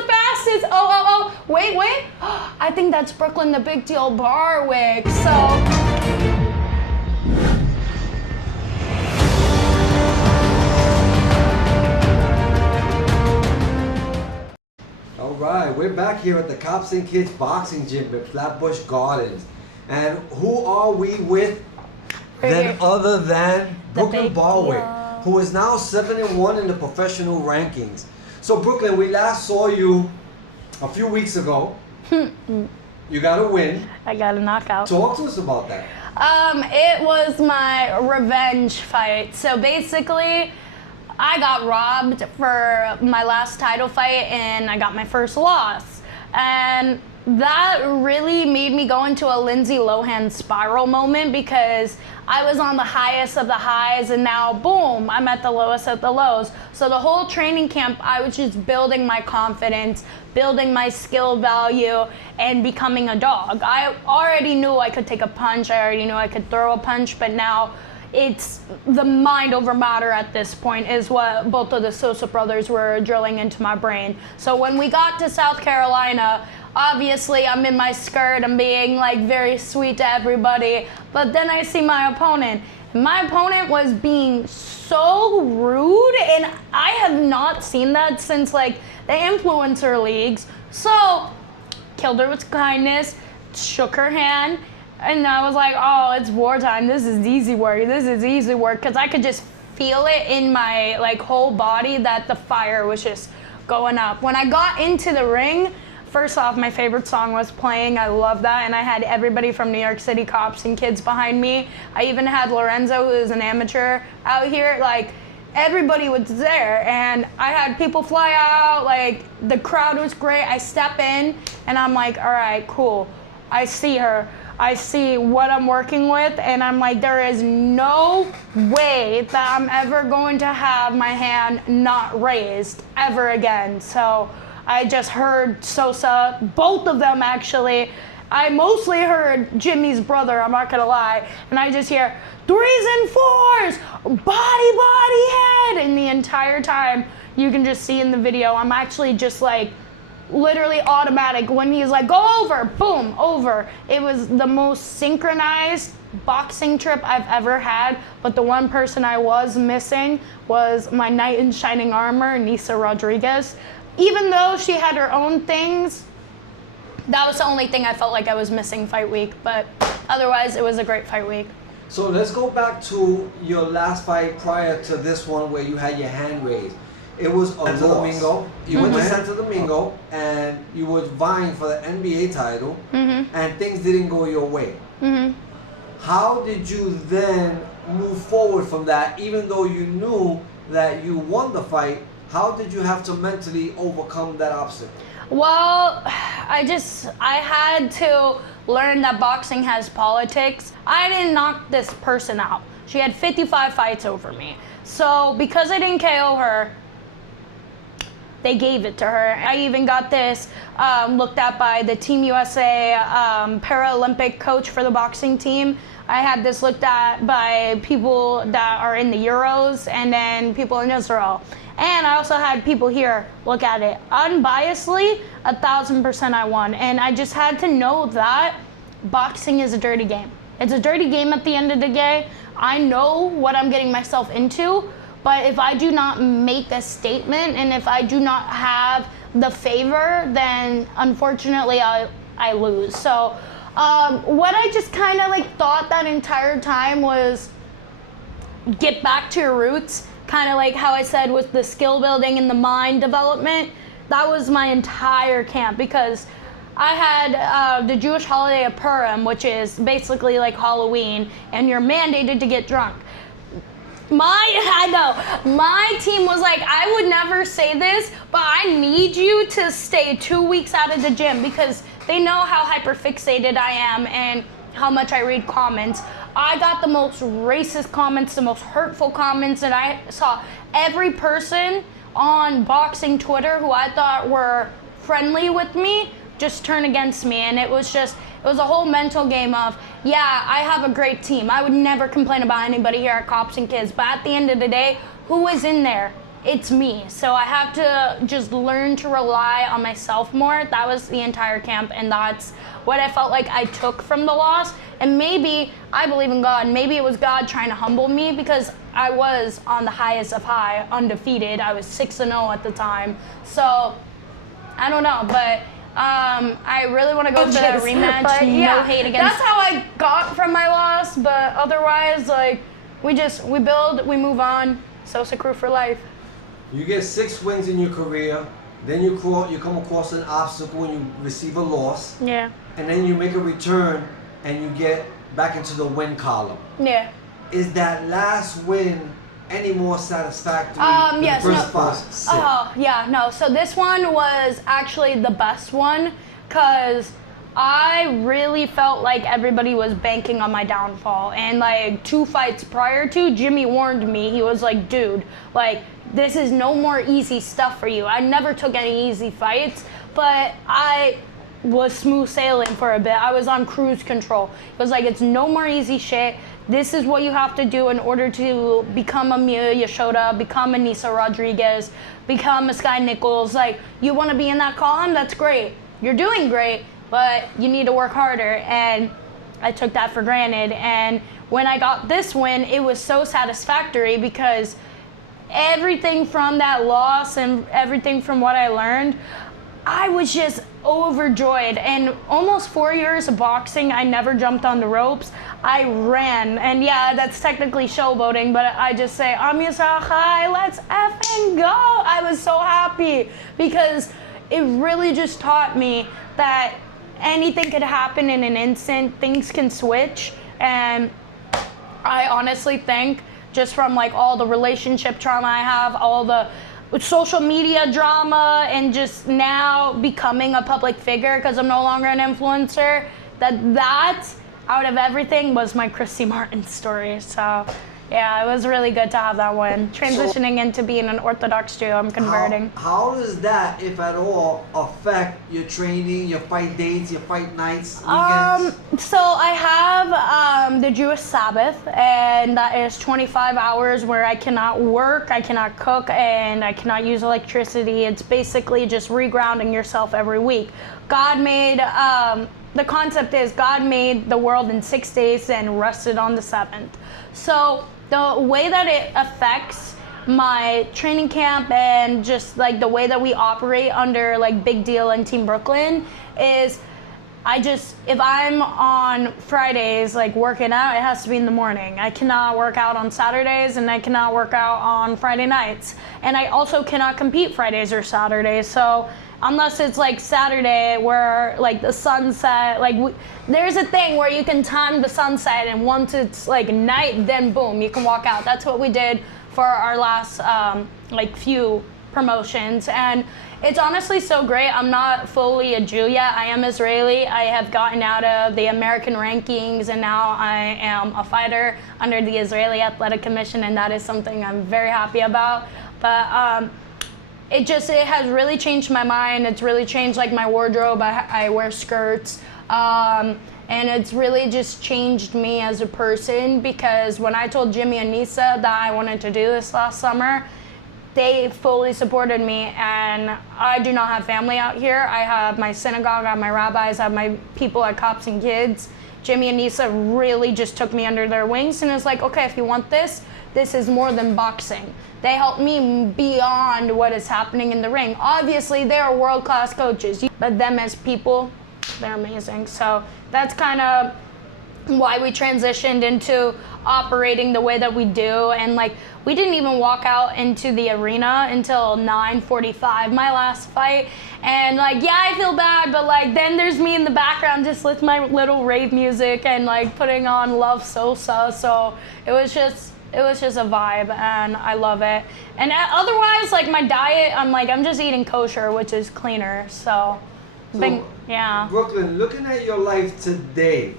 the fastest? Oh. Wait. I think that's Brooklyn the Big Deal Barwick. So. All right, we're back here at the Cops and Kids Boxing Gym at Flatbush Gardens. And who are we with other than Brooklyn Barwick, who is now 7-1 in the professional rankings. So Brooklyn, we last saw you a few weeks ago. You got a win. I got a knockout. Talk to us about that. It was my revenge fight. So basically, I got robbed for my last title fight and I got my first loss. And that really made me go into a Lindsay Lohan spiral moment because I was on the highest of the highs and now boom, I'm at the lowest of the lows. So the whole training camp, I was just building my confidence, building my skill value, and becoming a dog. I already knew I could take a punch, I already knew I could throw a punch, but now it's the mind over matter at this point is what both of the Sosa brothers were drilling into my brain. So when we got to South Carolina, obviously I'm in my skirt, I'm being like very sweet to everybody, but then I see my opponent. My opponent was being so rude, and I have not seen that since like the influencer leagues. So killed her with kindness, shook her hand, and I was like, oh, it's wartime. This is easy work. Because I could just feel it in my like whole body that the fire was just going up. When I got into the ring, first off, my favorite song was playing. I love that. And I had everybody from New York City Cops and Kids behind me. I even had Lorenzo, who is an amateur out here. Like, everybody was there. And I had people fly out. Like, the crowd was great. I step in, and I'm like, all right, cool. I see her. I see what I'm working with, and I'm like, there is no way that I'm ever going to have my hand not raised ever again. So I just heard Sosa, both of them actually. I mostly heard Jimmy's brother, I'm not gonna lie, and I just hear 3s and 4s, body, head, and the entire time you can just see in the video, I'm actually just like, literally automatic. When he's like, go over, boom, over. It was the most synchronized boxing trip I've ever had, but the one person I was missing was my knight in shining armor, Nisa Rodriguez. Even though she had her own things, that was the only thing I felt like I was missing fight week, but otherwise it was a great fight week. So let's go back to your last fight prior to this one where you had your hand raised. It was Santo Domingo. You went to Santo Domingo and you were vying for the NBA title, and things didn't go your way. How did you then move forward from that, even though you knew that you won the fight? How did you have to mentally overcome that obstacle? Well, I had to learn that boxing has politics. I didn't knock this person out. She had 55 fights over me. So because I didn't KO her, they gave it to her. I even got this looked at by the Team USA Paralympic coach for the boxing team. I had this looked at by people that are in the Euros and then people in Israel. And I also had people here look at it. Unbiasedly, 1,000% I won. And I just had to know that boxing is a dirty game. It's a dirty game at the end of the day. I know what I'm getting myself into. But if I do not make a statement and if I do not have the favor, then unfortunately I lose. So what I just kind of like thought that entire time was get back to your roots, kind of like how I said with the skill building and the mind development. That was my entire camp because I had the Jewish holiday of Purim, which is basically like Halloween, and you're mandated to get drunk. My team was like, I would never say this, but I need you to stay 2 weeks out of the gym because they know how hyperfixated I am and how much I read comments. I got the most racist comments, the most hurtful comments, and I saw every person on boxing Twitter who I thought were friendly with me just turn against me, and it was a whole mental game of, yeah, I have a great team. I would never complain about anybody here at Cops and Kids, but at the end of the day, who is in there? it's me. So I have to just learn to rely on myself more. That was the entire camp, and that's what I felt like I took from the loss. And maybe, I believe in God, maybe it was God trying to humble me, because I was on the highest of high, undefeated. I was 6-0 at the time. So, I don't know, but I really want to go to the rematch. But no hate against. That's how I got from my loss, but otherwise, like, we build, we move on. Sosa crew for life. You get 6 wins in your career, then you come across an obstacle and you receive a loss. Yeah. And then you make a return and you get back into the win column. Yeah. Is that last win any more satisfactory than yes, the first 5? Oh, yeah, no. So this one was actually the best one, because I really felt like everybody was banking on my downfall. And like 2 fights prior to, Jimmy warned me. He was like, dude, like, this is no more easy stuff for you. I never took any easy fights, but I was smooth sailing for a bit. I was on cruise control. It was like, it's no more easy shit. This is what you have to do in order to become a Mia Yashoda, become a Nisa Rodriguez, become a Sky Nichols. Like, you want to be in that column? That's great. You're doing great, but you need to work harder. And I took that for granted. And when I got this win, it was so satisfactory, because everything from that loss and everything from what I learned, I was just overjoyed. And almost 4 years of boxing, I never jumped on the ropes. I ran. And yeah, that's technically showboating, but I just say, Am Yisrael, let's effing go. I was so happy, because it really just taught me that anything could happen in an instant. Things can switch. And I honestly think, just from like all the relationship trauma I have, all the social media drama, and just now becoming a public figure because I'm no longer an influencer, that out of everything was my Christy Martin story. So yeah, it was really good to have that one. Transitioning into being an Orthodox Jew, I'm converting. How does that, if at all, affect your training, your fight dates, your fight nights, weekends? So I have the Jewish Sabbath, and that is 25 hours where I cannot work, I cannot cook, and I cannot use electricity. It's basically just regrounding yourself every week. God made, the concept is God made the world in 6 days and rested on the 7th. So the way that it affects my training camp and just like the way that we operate under like Big Deal and Team Brooklyn is, if I'm on Fridays like working out, it has to be in the morning. I cannot work out on Saturdays, and I cannot work out on Friday nights. And I also cannot compete Fridays or Saturdays. So unless it's like Saturday where like the sunset, like there's a thing where you can time the sunset, and once it's like night, then boom, you can walk out. That's what we did for our last like few promotions. And it's honestly so great. I'm not fully a Jew yet. I am Israeli. I have gotten out of the American rankings, and now I am a fighter under the Israeli Athletic Commission, and that is something I'm very happy about. But it has really changed my mind. It's really changed like my wardrobe. I wear skirts. And it's really just changed me as a person, because when I told Jimmy and Nisa that I wanted to do this last summer, they fully supported me. And I do not have family out here. I have my synagogue, I have my rabbis, I have my people at Cops and Kids. Jimmy and Nisa really just took me under their wings, and it's like, okay, if you want this is more than boxing. They helped me beyond what is happening in the ring. Obviously, they are world-class coaches, but them as people, they're amazing. So that's kind of why we transitioned into operating the way that we do. And like, we didn't even walk out into the arena until 9:45, my last fight. And like, yeah, I feel bad, but like, then there's me in the background just with my little rave music and like putting on Love Sosa. So it was just a vibe, and I love it. And otherwise, like my diet, I'm just eating kosher, which is cleaner. So yeah. Brooklyn, looking at your life today,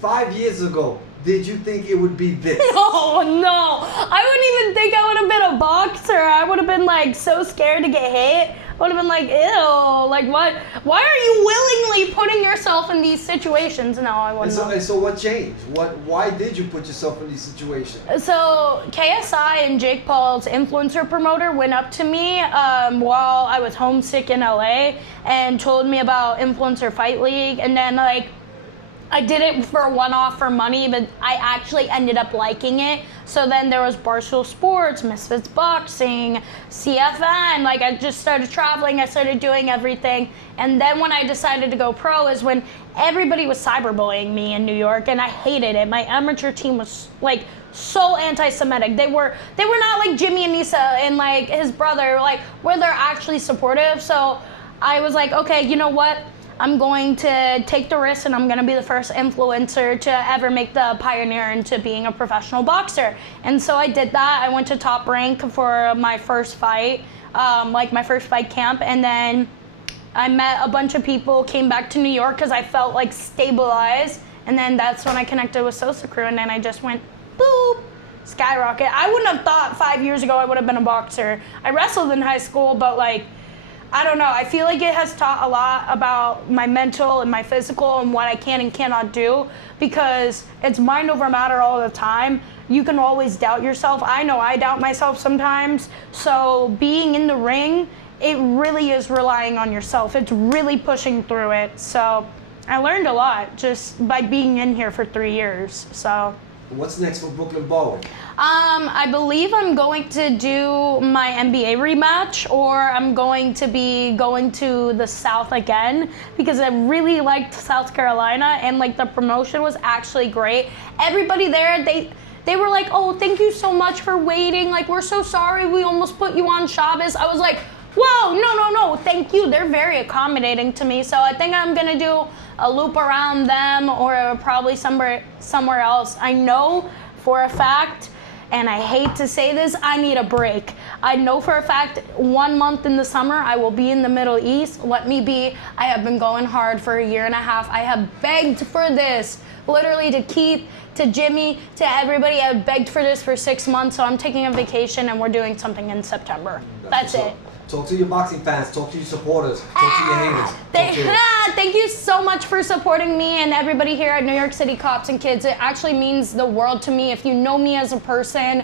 5 years ago, did you think it would be this? Oh no, I wouldn't even think I would have been a boxer. I would have been like so scared to get hit. would have been like, ew, like what? Why are you willingly putting yourself in these situations? No, I wouldn't. And so what changed? Why did you put yourself in these situations? So KSI and Jake Paul's influencer promoter went up to me while I was homesick in LA and told me about Influencer Fight League, and then like I did it for a one-off for money, but I actually ended up liking it. So then there was Barstool Sports, Misfits Boxing, CFN. Like I just started traveling. I started doing everything. And then when I decided to go pro is when everybody was cyberbullying me in New York, and I hated it. My amateur team was like so anti-Semitic. They were not like Jimmy and Nisa and like his brother, like where they're actually supportive. So I was like, okay, you know what? I'm going to take the risk, and I'm going to be the first influencer to ever make the pioneer into being a professional boxer. And so I did that. I went to Top Rank for my first fight, like my first fight camp, and then I met a bunch of people, came back to New York because I felt like stabilized, and then that's when I connected with Sosa Crew, and then I just went, boop, skyrocket. I wouldn't have thought 5 years ago I would have been a boxer. I wrestled in high school, but like, I don't know. I feel like it has taught a lot about my mental and my physical and what I can and cannot do, because it's mind over matter all the time. You can always doubt yourself. I know I doubt myself sometimes. So being in the ring, it really is relying on yourself. It's really pushing through it. So I learned a lot just by being in here for 3 years. So what's next for Brooklyn Barwick? I believe I'm going to do my NBA rematch, or I'm going to be going to the South again, because I really liked South Carolina, and like the promotion was actually great. Everybody there, they were like, oh, thank you so much for waiting. Like, we're so sorry we almost put you on Shabbos. I was like, whoa, no, thank you. They're very accommodating to me. So I think I'm gonna do a loop around them, or probably somewhere else. I know for a fact, and I hate to say this, I need a break. I know for a fact 1 month in the summer I will be in the Middle East. Let me be. I have been going hard for 1.5 years. I have begged for this, literally, to Keith, to Jimmy, to everybody. I have begged for this for 6 months, so I'm taking a vacation, and we're doing something in September. That's it. Talk to your boxing fans, talk to your supporters, talk to your haters. Thank you so much for supporting me and everybody here at New York City Cops and Kids. It actually means the world to me. If you know me as a person,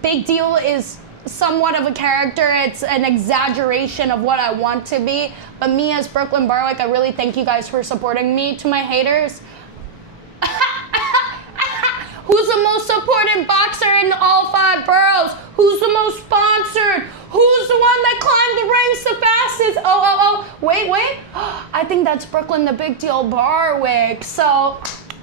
Big Deal is somewhat of a character. It's an exaggeration of what I want to be. But me as Brooklyn Barwick, I really thank you guys for supporting me. To my haters, who's the most supported boxer in all 5 boroughs? Who's the most sponsored? Who's the one that climbed the ranks the fastest? Wait. I think that's Brooklyn the Big Deal Barwick. So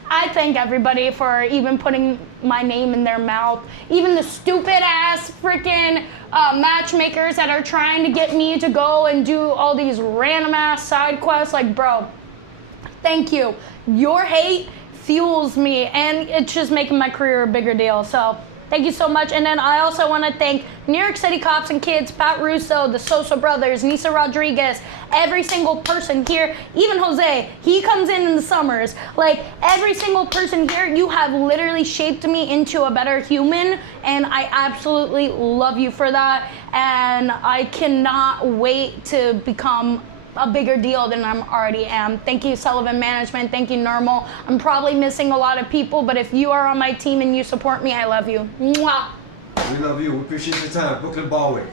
I thank everybody for even putting my name in their mouth. Even the stupid ass freaking matchmakers that are trying to get me to go and do all these random ass side quests. Like, bro, thank you. Your hate fuels me, and it's just making my career a bigger deal. So thank you so much. And then I also want to thank New York City Cops and Kids, Pat Russo, the Sosa brothers, Nisa Rodriguez, every single person here, even Jose, he comes in the summers. Like, every single person here, you have literally shaped me into a better human, and I absolutely love you for that. And I cannot wait to become a bigger deal than I already am. Thank you, Sullivan Management. Thank you, Normal. I'm probably missing a lot of people, but if you are on my team and you support me, I love you. Mwah. We love you. We appreciate your time. Brooklyn Barwick.